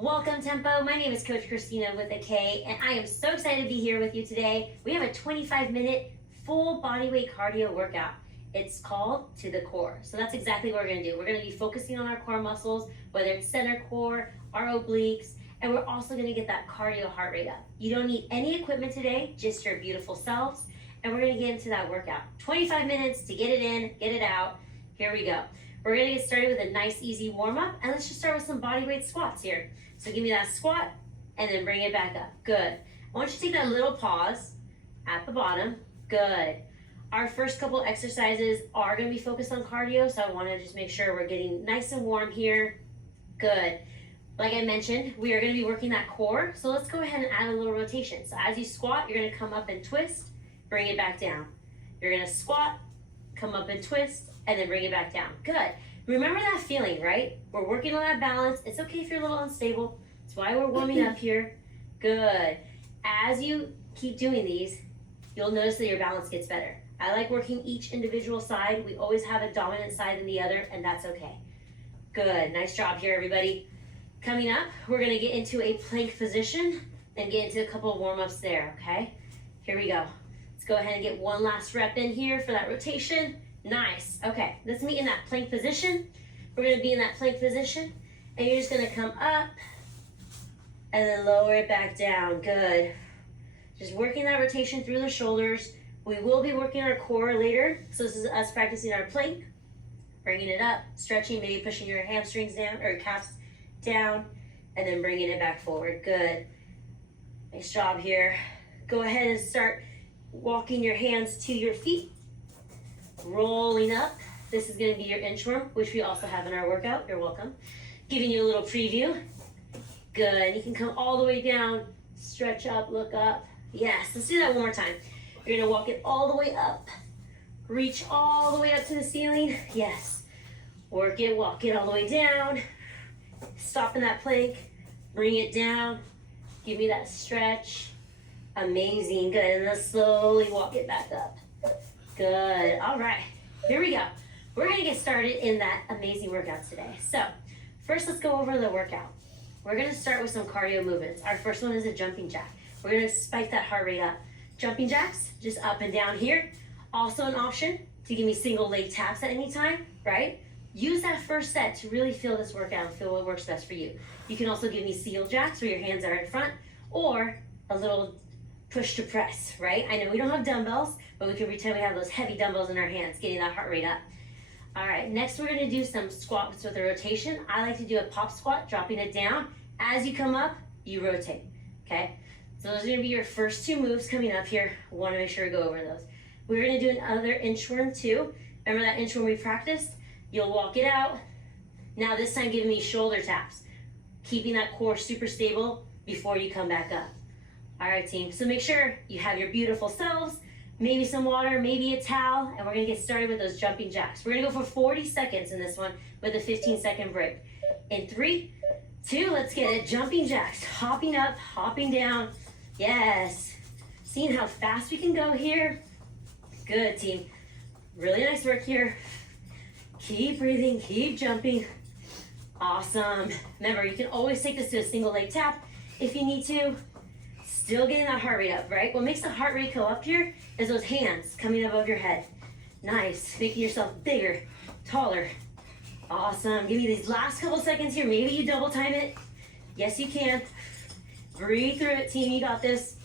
Welcome Tempo, my name is Coach Christina with a K, and I am so excited to be here with you today. We have a 25-minute full body weight cardio workout. It's called To the Core. So that's exactly what we're gonna do. We're gonna be focusing on our core muscles, whether it's center core, our obliques, and we're also gonna get that cardio heart rate up. You don't need any equipment today, just your beautiful selves, and we're gonna get into that workout. 25 minutes to get it in, get it out. Here we go. We're gonna get started with a nice easy warm up, and let's just start with some body weight squats here. So give me that squat and then bring it back up. Good. I want you to take that little pause at the bottom. Good. Our first couple exercises are going to be focused on cardio, so I want to just make sure we're getting nice and warm here. Good. Like I mentioned, we are going to be working that core, so let's go ahead and add a little rotation. So as you squat, you're going to come up and twist, bring it back down. You're going to squat, come up and twist, and then bring it back down. Good. Remember that feeling, right? We're working on that balance. It's okay if you're a little unstable. That's why we're warming up here. Good. As you keep doing these, you'll notice that your balance gets better. I like working each individual side. We always have a dominant side than the other, and that's okay. Good. Nice job here, everybody. Coming up, we're going to get into a plank position and get into a couple of warm-ups there, okay? Here we go. Let's go ahead and get one last rep in here for that rotation. Nice. Okay, let's meet in that plank position. We're going to be in that plank position, and you're just going to come up and then lower it back down. Good. Just working that rotation through the shoulders. We will be working our core later, so this is us practicing our plank, bringing it up, stretching, maybe pushing your hamstrings down or calves down, and then bringing it back forward. Good. Nice job here. Go ahead and start walking your hands to your feet. Rolling up. This is going to be your inchworm, which we also have in our workout. You're welcome. Giving you a little preview. Good. You can come all the way down, stretch up, look up. Yes, let's do that one more time. You're going to walk it all the way up. Reach all the way up to the ceiling. Yes. Work it, walk it all the way down. Stop in that plank. Bring it down. Give me that stretch. Amazing. Good. And then slowly walk it back up. Good. All right, here we go. We're going to get started in that amazing workout today. So first, let's go over the workout. We're going to start with some cardio movements. Our first one is a jumping jack. We're going to spike that heart rate up. Jumping jacks, just up and down here. Also an option to give me single leg taps at any time, right? Use that first set to really feel this workout and feel what works best for you. You can also give me seal jacks where your hands are in front, or a little push to press, right? I know we don't have dumbbells, but we can pretend we have those heavy dumbbells in our hands, getting that heart rate up. All right, next we're gonna do some squats with a rotation. I like to do a pop squat, dropping it down. As you come up, you rotate, okay? So those are gonna be your first two moves coming up here. Wanna make sure we go over those. We're gonna do another inchworm too. Remember that inchworm we practiced? You'll walk it out. Now this time give me shoulder taps, keeping that core super stable before you come back up. All right, team, so make sure you have your beautiful selves, maybe some water, maybe a towel, and we're gonna get started with those jumping jacks. We're gonna go for 40 seconds in this one with a 15-second break. In 3, 2, let's get it. Jumping jacks, hopping up, hopping down. Yes. Seeing how fast we can go here. Good, team. Really nice work here. Keep breathing, keep jumping. Awesome. Remember, you can always take this to a single leg tap if you need to. Still getting that heart rate up, right? What makes the heart rate go up here is those hands coming above your head. Nice, making yourself bigger, taller. Awesome, give me these last couple seconds here. Maybe you double time it. Yes, you can. Breathe through it, team, you got this.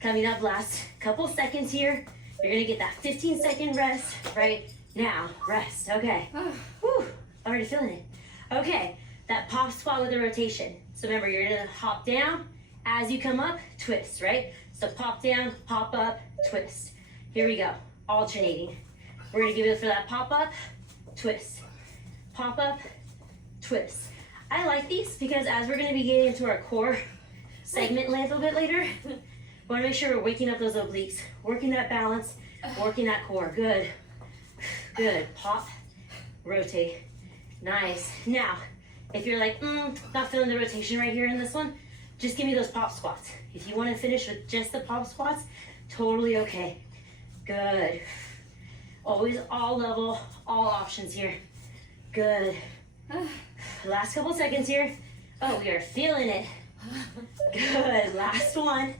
Coming up, last couple seconds here. You're gonna get that 15-second rest right now. Rest, okay. Whew, already feeling it. Okay, that pop squat with a rotation. So remember, you're gonna hop down. As you come up, twist, right? So pop down, pop up, twist. Here we go, alternating. We're gonna give it for that pop up, twist. Pop up, twist. I like these because as we're gonna be getting into our core segment a little bit later, we wanna make sure we're waking up those obliques, working that balance, working that core. Good, good. Pop, rotate. Nice. Now, if you're like, not feeling the rotation right here in this one, just give me those pop squats. If you want to finish with just the pop squats, totally okay. Good. Always all level, all options here. Good. Last couple seconds here. Oh, we are feeling it. Good. Last one.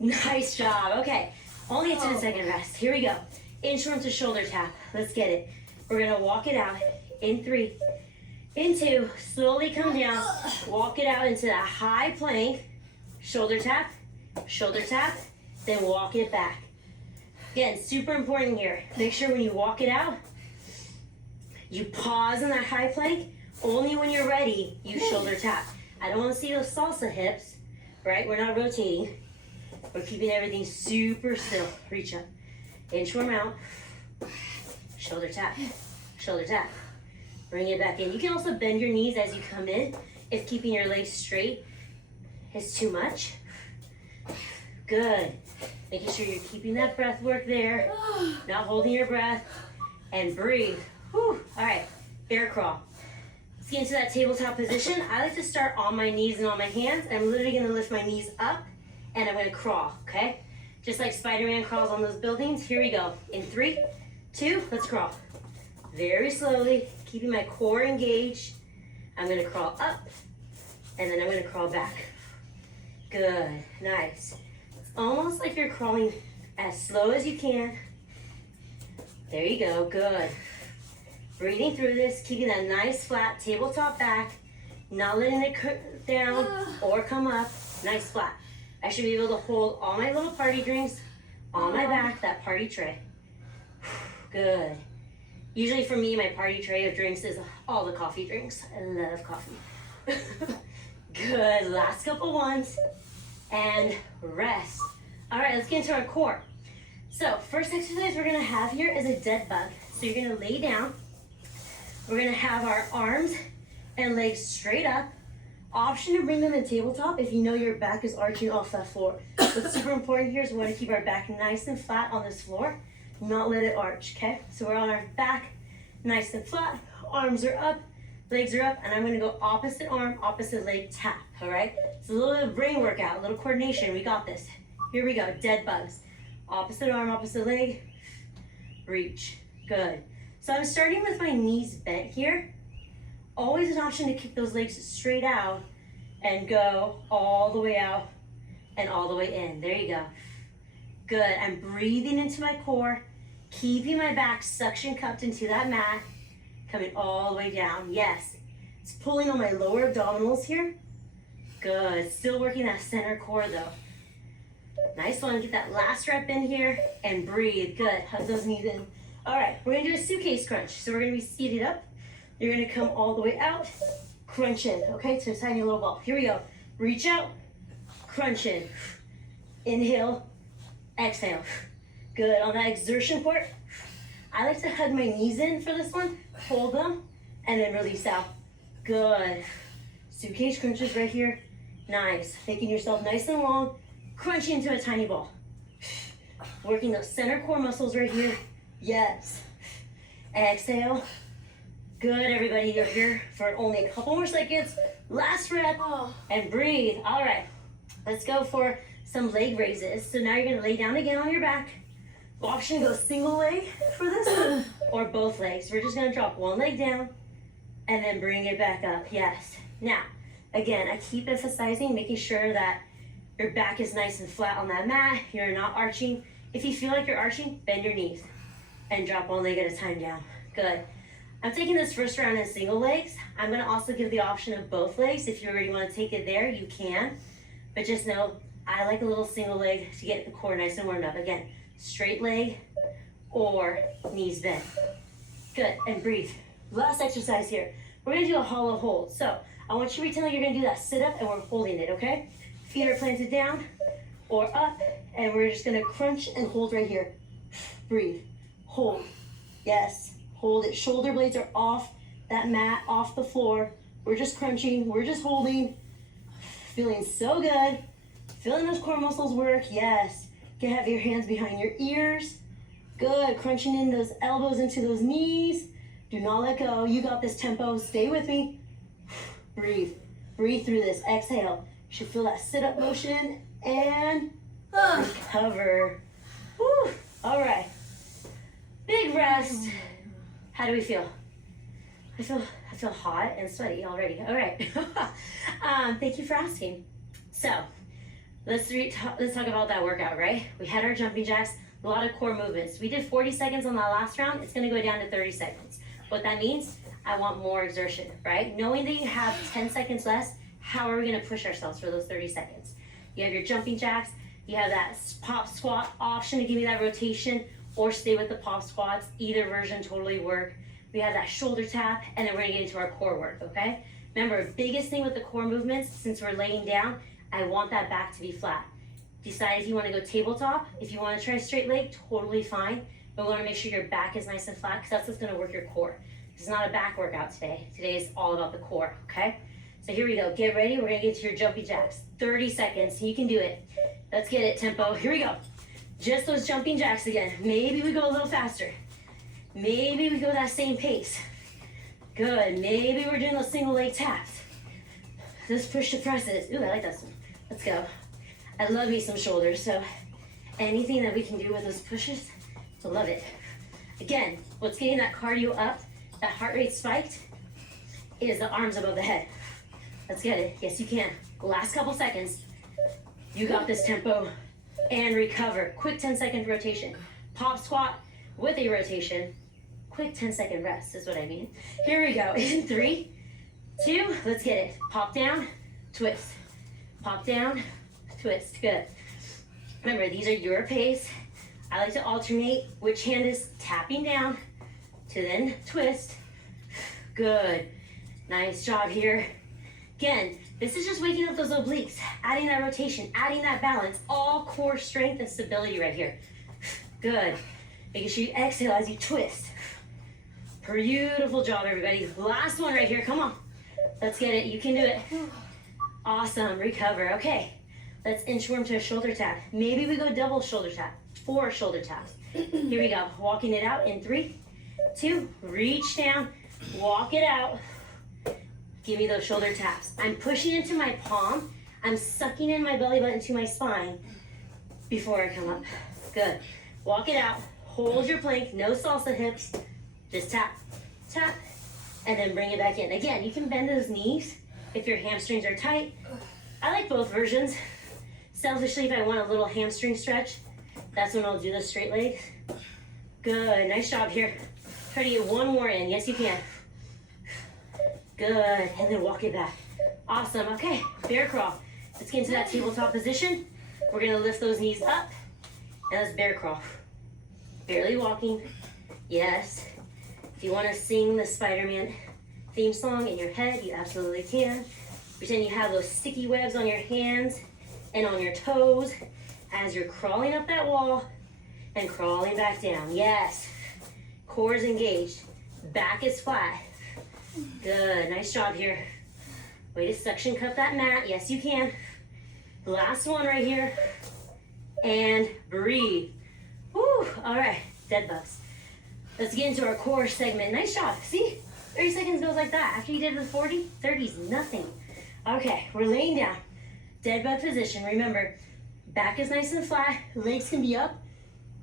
Nice job. Okay. Only a 10-second rest. Here we go. Inchworm to shoulder tap. Let's get it. We're going to walk it out in 3. In 2, slowly come down, walk it out into that high plank, shoulder tap, then walk it back. Again, super important here. Make sure when you walk it out, you pause in that high plank. Only when you're ready, you shoulder tap. I don't want to see those salsa hips, right? We're not rotating. We're keeping everything super still. Reach up, inchworm out, shoulder tap, shoulder tap. Bring it back in. You can also bend your knees as you come in if keeping your legs straight is too much. Good. Making sure you're keeping that breath work there, not holding your breath, and breathe. Whew. All right, bear crawl. Let's get into that tabletop position. I like to start on my knees and on my hands. I'm literally gonna lift my knees up and I'm gonna crawl, okay? Just like Spider-Man crawls on those buildings. Here we go. In 3, 2, let's crawl. Very slowly, keeping my core engaged. I'm gonna crawl up, and then I'm gonna crawl back. Good, nice. It's almost like you're crawling as slow as you can. There you go, good. Breathing through this, keeping that nice flat tabletop back, not letting it down or come up, nice flat. I should be able to hold all my little party drinks on my back, that party tray. Good. Usually for me, my party tray of drinks is all the coffee drinks. I love coffee. Good, last couple ones. And rest. All right, let's get into our core. So first exercise we're gonna have here is a dead bug. So you're gonna lay down. We're gonna have our arms and legs straight up. Option to bring them in tabletop if you know your back is arching off that floor. What's super important here is we wanna keep our back nice and flat on this floor. Not let it arch, okay? So we're on our back, nice and flat, arms are up, legs are up, and I'm gonna go opposite arm, opposite leg tap, all right? It's a little bit of brain workout, a little coordination, we got this. Here we go, dead bugs. Opposite arm, opposite leg, reach, good. So I'm starting with my knees bent here. Always an option to keep those legs straight out and go all the way out and all the way in. There you go. Good, I'm breathing into my core, keeping my back suction cupped into that mat, coming all the way down. Yes, it's pulling on my lower abdominals here. Good, still working that center core though. Nice one, get that last rep in here and breathe. Good, hug those knees in. All right, we're gonna do a suitcase crunch. So we're gonna be seated up. You're gonna come all the way out, crunch in, okay? So tiny little ball. Here we go. Reach out, crunch in. Inhale, exhale. Good, on that exertion part, I like to hug my knees in for this one, hold them, and then release out. Good. Suitcase crunches right here. Nice. Making yourself nice and long, crunching into a tiny ball. Working those center core muscles right here. Yes. Exhale. Good, everybody. You're here for only a couple more seconds. Last rep, and breathe. All right, let's go for some leg raises. So now you're gonna lay down again on your back. Option to go single leg for this or both legs. We're just gonna drop one leg down and then bring it back up. Yes. Now, again, I keep emphasizing making sure that your back is nice and flat on that mat. You're not arching. If you feel like you're arching, bend your knees and drop one leg at a time down. Good. I'm taking this first round in single legs. I'm gonna also give the option of both legs. If you already wanna take it there, you can. But just know I like a little single leg to get the core nice and warmed up. Again, straight leg or knees bent. Good, and breathe. Last exercise here. We're gonna do a hollow hold. So I want you to pretend like you're gonna do that sit up and we're holding it, okay? Feet are planted down or up, and we're just gonna crunch and hold right here. Breathe, hold, yes, hold it. Shoulder blades are off that mat, off the floor. We're just crunching, we're just holding. Feeling so good. Feeling those core muscles work, yes. You can have your hands behind your ears. Good, crunching in those elbows into those knees. Do not let go, you got this tempo, stay with me. Breathe, breathe through this, exhale. You should feel that sit-up motion and recover. Woo. All right, big rest. How do we feel? I feel hot and sweaty already. All right, thank you for asking. So, let's talk about that workout, right? We had our jumping jacks, a lot of core movements. We did 40 seconds on that last round. It's gonna go down to 30 seconds. What that means, I want more exertion, right? Knowing that you have 10 seconds less, how are we gonna push ourselves for those 30 seconds? You have your jumping jacks, you have that pop squat option to give me that rotation, or stay with the pop squats. Either version totally work. We have that shoulder tap, and then we're gonna get into our core work, okay? Remember, biggest thing with the core movements, since we're laying down, I want that back to be flat. Decide if you wanna go tabletop. If you wanna try straight leg, totally fine. But we wanna make sure your back is nice and flat, because that's what's gonna work your core. This is not a back workout today. Today is all about the core, okay? So here we go, get ready. We're gonna get to your jumping jacks. 30 seconds, you can do it. Let's get it, tempo, here we go. Just those jumping jacks again. Maybe we go a little faster. Maybe we go that same pace. Good, maybe we're doing those single leg taps. Let's push the presses. Ooh, I like that one. Let's go. I love me some shoulders, so anything that we can do with those pushes, I love it. Again, what's getting that cardio up, that heart rate spiked, is the arms above the head. Let's get it. Yes, you can. Last couple seconds. You got this, tempo. And recover. Quick 10-second rotation. Pop squat with a rotation. Quick 10-second rest is what I mean. Here we go. In 3, 2, let's get it. Pop down, twist. Pop down, twist. Good. Remember, these are your pace. I like to alternate which hand is tapping down to then twist. Good. Nice job here. Again, this is just waking up those obliques, adding that rotation, adding that balance, all core strength and stability right here. Good. Making sure you exhale as you twist. Beautiful job, everybody. Last one right here, come on. Let's get it, you can do it. Awesome, recover. Okay, let's inchworm to a shoulder tap. Maybe we go double shoulder tap, 4 shoulder taps. Here we go, walking it out in 3, 2, reach down, walk it out. Give me those shoulder taps. I'm pushing into my palm. I'm sucking in my belly button to my spine before I come up. Good. Walk it out. Hold your plank. No salsa hips. Just tap, tap, and then bring it back in. Again, you can bend those knees if your hamstrings are tight. I like both versions. Selfishly, if I want a little hamstring stretch, that's when I'll do the straight legs. Good. Nice job here. Try to get one more in. Yes, you can. Good, and then walk it back. Awesome, okay, bear crawl. Let's get into that tabletop position. We're gonna lift those knees up, and let's bear crawl. Barely walking, yes. If you wanna sing the Spider-Man theme song in your head, you absolutely can. Pretend you have those sticky webs on your hands and on your toes as you're crawling up that wall and crawling back down, yes. Core is engaged, back is flat. Good, nice job here. Way to suction cup that mat. Yes, you can. Last one right here. And breathe. Woo, all right, dead bugs. Let's get into our core segment. Nice job, see? 30 seconds goes like that. After you did the 40, 30's nothing. Okay, we're laying down. Dead bug position. Remember, back is nice and flat. Legs can be up.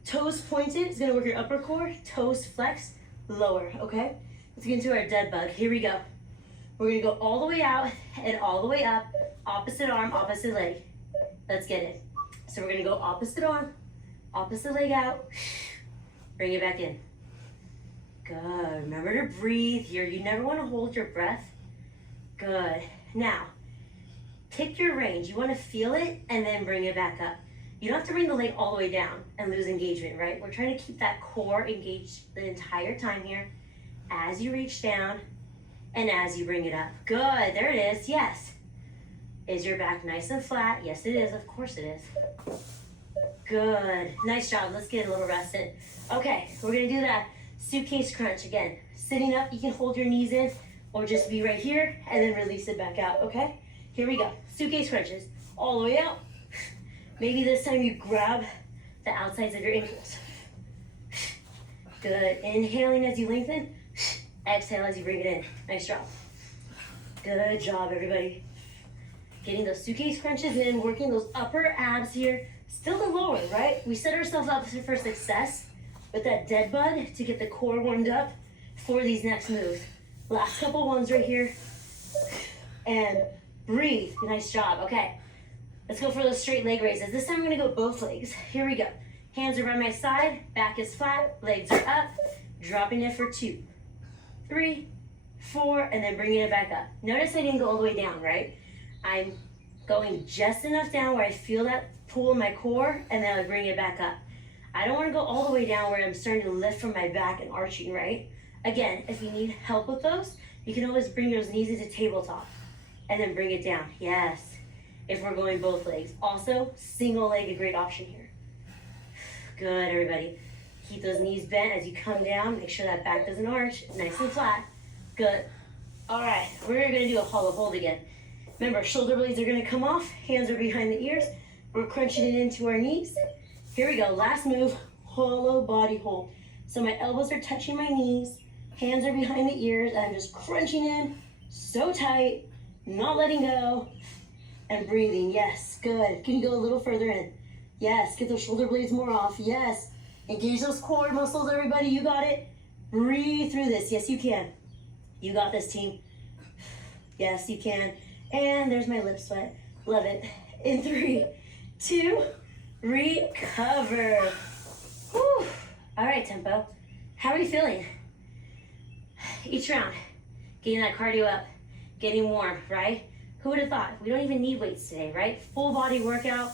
Toes pointed. It's gonna work your upper core. Toes flex, lower, okay? Let's get into our dead bug. Here we go. We're gonna go all the way out and all the way up. Opposite arm, opposite leg. Let's get it. So we're gonna go opposite arm, opposite leg out. Bring it back in. Good. Remember to breathe here. You never wanna hold your breath. Good. Now, pick your range. You want to feel it and then bring it back up. You don't have to bring the leg all the way down and lose engagement, right? We're trying to keep that core engaged the entire time here as you reach down and as you bring it up. Good, there it is, yes. Is your back nice and flat? Yes, it is, of course it is. Good, nice job, let's get a little rest in. Okay, we're gonna do that suitcase crunch again. Sitting up, you can hold your knees in or just be right here and then release it back out, okay? Here we go, suitcase crunches, all the way out. Maybe this time you grab the outsides of your ankles. Good, inhaling as you lengthen, exhale as you bring it in. Nice job. Good job, everybody. Getting those suitcase crunches in, working those upper abs here. Still the lower, right? We set ourselves up for success with that dead bud to get the core warmed up for these next moves. Last couple ones right here. And breathe, nice job, okay. Let's go for those straight leg raises. This time I'm gonna go both legs. Here we go. Hands are by my side, back is flat, legs are up, dropping it for 2, 3, 4, and then bringing it back up. Notice I didn't go all the way down, right? I'm going just enough down where I feel that pull in my core, and then I bring it back up. I don't wanna go all the way down where I'm starting to lift from my back and arching, right? Again, if you need help with those, you can always bring those knees into tabletop, and then bring it down, yes. If we're going both legs. Also, single leg, a great option here. Good, everybody. Keep those knees bent as you come down. Make sure that back doesn't arch, nice and flat. Good. All right, we're gonna do a hollow hold again. Remember, shoulder blades are gonna come off, hands are behind the ears. We're crunching it into our knees. Here we go, last move, hollow body hold. So my elbows are touching my knees, hands are behind the ears, and I'm just crunching in so tight, not letting go. And breathing, yes, good. Can you go a little further in? Yes, get those shoulder blades more off, yes. Engage those core muscles, everybody, you got it. Breathe through this, yes you can. You got this, team. Yes, you can. And there's my lip sweat, love it. In 3, 2, recover. Whew. All right, tempo. How are you feeling? Each round, getting that cardio up, getting warm, right? Who would have thought? We don't even need weights today, right? Full body workout,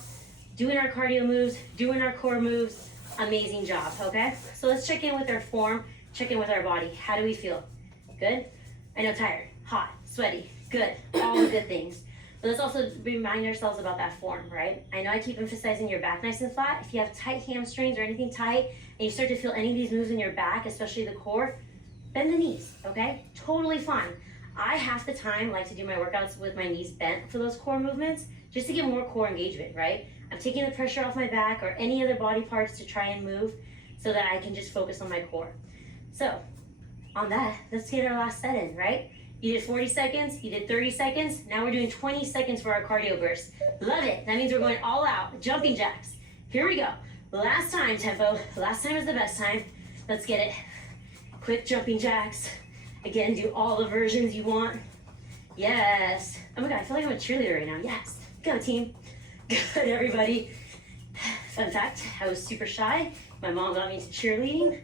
doing our cardio moves, doing our core moves. Amazing job, okay? So let's check in with our form, check in with our body. How do we feel? Good? I know, tired, hot, sweaty, good, all the good things. But let's also remind ourselves about that form, right? I know I keep emphasizing your back nice and flat. If you have tight hamstrings or anything tight, and you start to feel any of these moves in your back, especially the core, bend the knees, okay? Totally fine. I half the time like to do my workouts with my knees bent for those core movements, just to get more core engagement, right? I'm taking the pressure off my back or any other body parts to try and move so that I can just focus on my core. So, on that, let's get our last set in, right? You did 40 seconds, you did 30 seconds, now we're doing 20 seconds for our cardio burst. Love it, that means we're going all out, jumping jacks. Here we go, last time tempo, last time is the best time. Let's get it. Quick jumping jacks. Again, do all the versions you want. Yes. Oh my God, I feel like I'm a cheerleader right now. Yes. Go team. Good, everybody. Fun fact, I was super shy. My mom got me into cheerleading,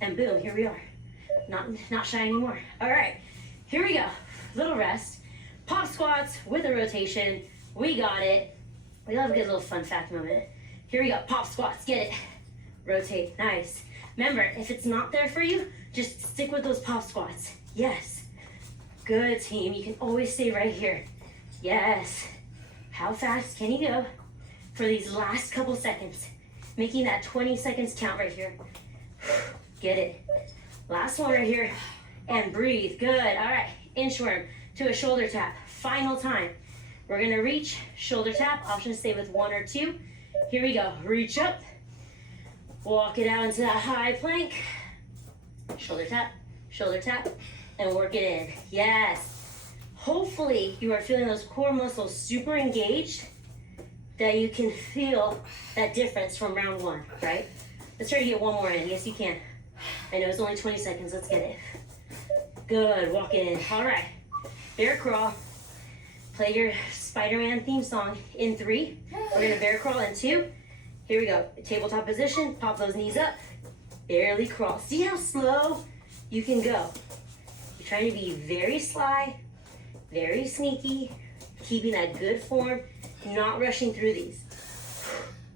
and boom, here we are. Not shy anymore. All right, here we go. Little rest. Pop squats with a rotation. We got it. We love a good little fun fact moment. Here we go, pop squats, get it. Rotate, nice. Remember, if it's not there for you, just stick with those pop squats. Yes. Good, team. You can always stay right here. Yes. How fast can you go for these last couple seconds? Making that 20 seconds count right here. Get it. Last one right here. And breathe. Good. All right. Inchworm to a shoulder tap. Final time. We're going to reach, shoulder tap. Option to stay with 1 or 2. Here we go. Reach up. Walk it out into that high plank. Shoulder tap, and work it in. Yes. Hopefully you are feeling those core muscles super engaged, that you can feel that difference from round 1, right? Let's try to get one more in. Yes, you can. I know it's only 20 seconds. Let's get it. Good. Walk it in. All right. Bear crawl. Play your Spider-Man theme song in 3. We're going to bear crawl in 2. Here we go. Tabletop position. Pop those knees up. Barely crawl. See how slow you can go. You're trying to be very sly, very sneaky, Keeping that good form, not rushing through these.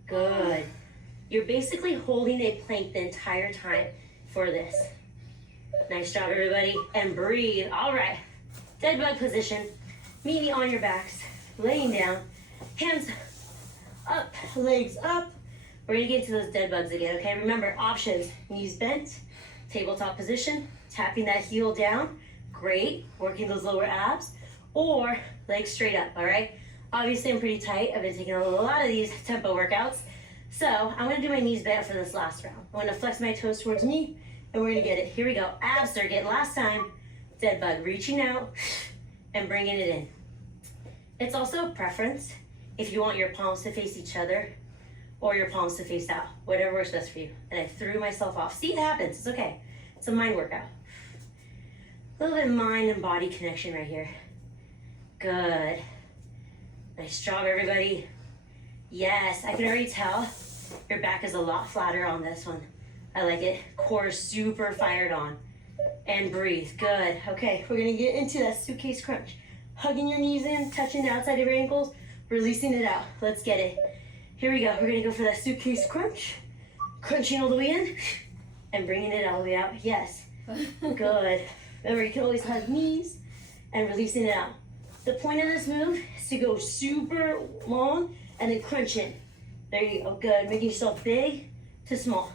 Good. You're basically holding a plank the entire time for this. Nice job, everybody. And breathe. All right. Dead bug position. Meet me on your backs. Laying down. Hands up, legs up. We're gonna get into those dead bugs again, okay? Remember, options. Knees bent, tabletop position, tapping that heel down. Great. Working those lower abs. Or legs straight up, all right? Obviously, I'm pretty tight. I've been taking a lot of these tempo workouts. So I'm gonna do my knees bent for this last round. I'm gonna flex my toes towards me, and we're gonna get it. Here we go. Ab circuit. Last time. Dead bug. Reaching out and bringing it in. It's also a preference if you want your palms to face each other or your palms to face out. Whatever works best for you. And I threw myself off. See, it happens. It's okay. It's a mind workout. A little bit of mind and body connection right here. Good. Nice job, everybody. Yes, I can already tell your back is a lot flatter on this one. I like it. Core super fired on. And breathe. Good. Okay, we're gonna get into that suitcase crunch. Hugging your knees in, touching the outside of your ankles, releasing it out. Let's get it. Here we go. We're gonna go for that suitcase crunch. Crunching all the way in and bringing it all the way out. Yes. Good. Remember, you can always hug knees and releasing it out. The point of this move is to go super long and then crunch in. There you go. Good. Making yourself big to small.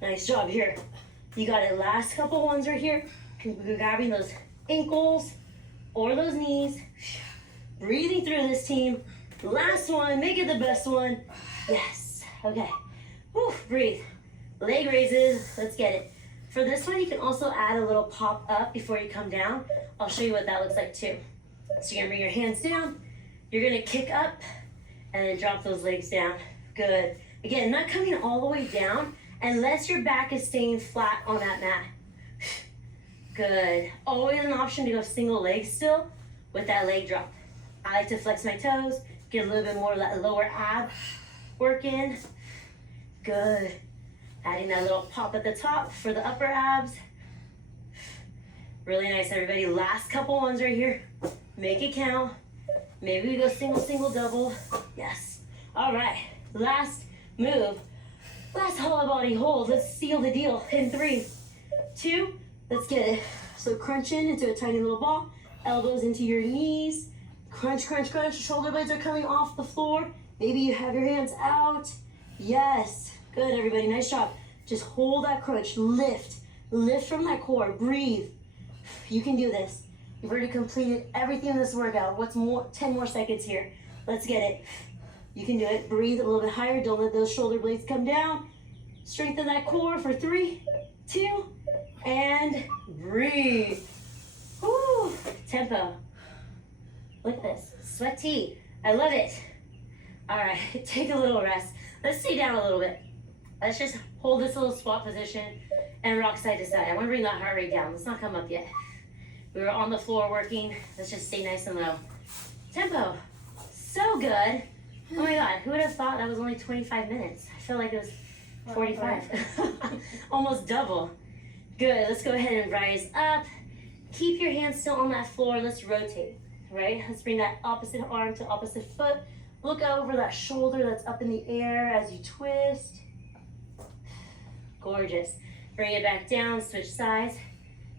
Nice job here. You got it. Last couple ones right here. Grabbing those ankles or those knees. Breathing through this, team. Last one. Make it the best one. Yes. Okay. Whew, breathe. Leg raises. Let's get it. For this one, you can also add a little pop up before you come down. I'll show you what that looks like too. So you're gonna bring your hands down. You're gonna kick up and then drop those legs down. Good. Again, not coming all the way down unless your back is staying flat on that mat. Good. Always an option to go single leg still with that leg drop. I like to flex my toes, get a little bit more of that lower ab work in. Good. Adding that little pop at the top for the upper abs. Really nice, everybody. Last couple ones right here. Make it count. Maybe we go single, single, double. Yes. All right. Last move. Last whole body hold. Let's seal the deal in 3, 2, let's get it. So crunch in into a tiny little ball. Elbows into your knees. Crunch, crunch, crunch. Shoulder blades are coming off the floor. Maybe you have your hands out. Yes. Good, everybody. Nice job. Just hold that crunch. Lift. Lift from that core. Breathe. You can do this. You've already completed everything in this workout. What's more? 10 more seconds here. Let's get it. You can do it. Breathe a little bit higher. Don't let those shoulder blades come down. Strengthen that core for 3, 2, and breathe. Woo! Tempo. Look at this. Sweaty. I love it. All right, take a little rest. Let's stay down a little bit. Let's just hold this little squat position and rock side to side. I want to bring that heart rate down. Let's not come up yet. We were on the floor working. Let's just stay nice and low. Tempo. So good. Oh my God, who would have thought that was only 25 minutes? I feel like it was 45. Almost double. Good, let's go ahead and rise up. Keep your hands still on that floor. Let's rotate, right? Let's bring that opposite arm to opposite foot. Look over that shoulder that's up in the air as you twist. Gorgeous. Bring it back down, switch sides.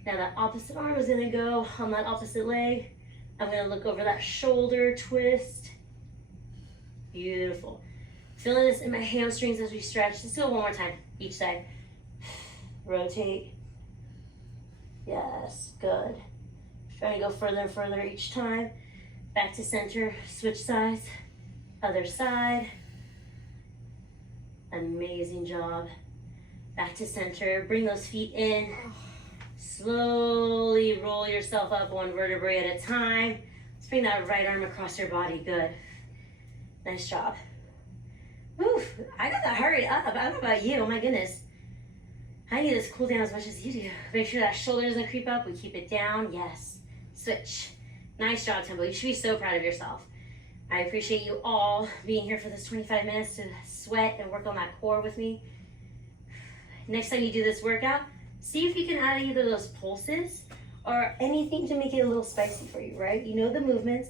Now that opposite arm is gonna go on that opposite leg. I'm gonna look over that shoulder, twist. Beautiful. Feeling this in my hamstrings as we stretch. Let's do it one more time, each side. Rotate. Yes, good. Trying to go further and further each time. Back to center, switch sides. Other side. Amazing job. Back to center, bring those feet in. Slowly roll yourself up one vertebrae at a time. Let's bring that right arm across your body, good. Nice job. Whew, I got that heart rate up. I don't know about you, oh my goodness. I need this to cool down as much as you do. Make sure that shoulder doesn't creep up, we keep it down, yes. Switch. Nice job, Tempo. You should be so proud of yourself. I appreciate you all being here for this 25 minutes to sweat and work on that core with me. Next time you do this workout, see if you can add either those pulses or anything to make it a little spicy for you, right? You know the movements.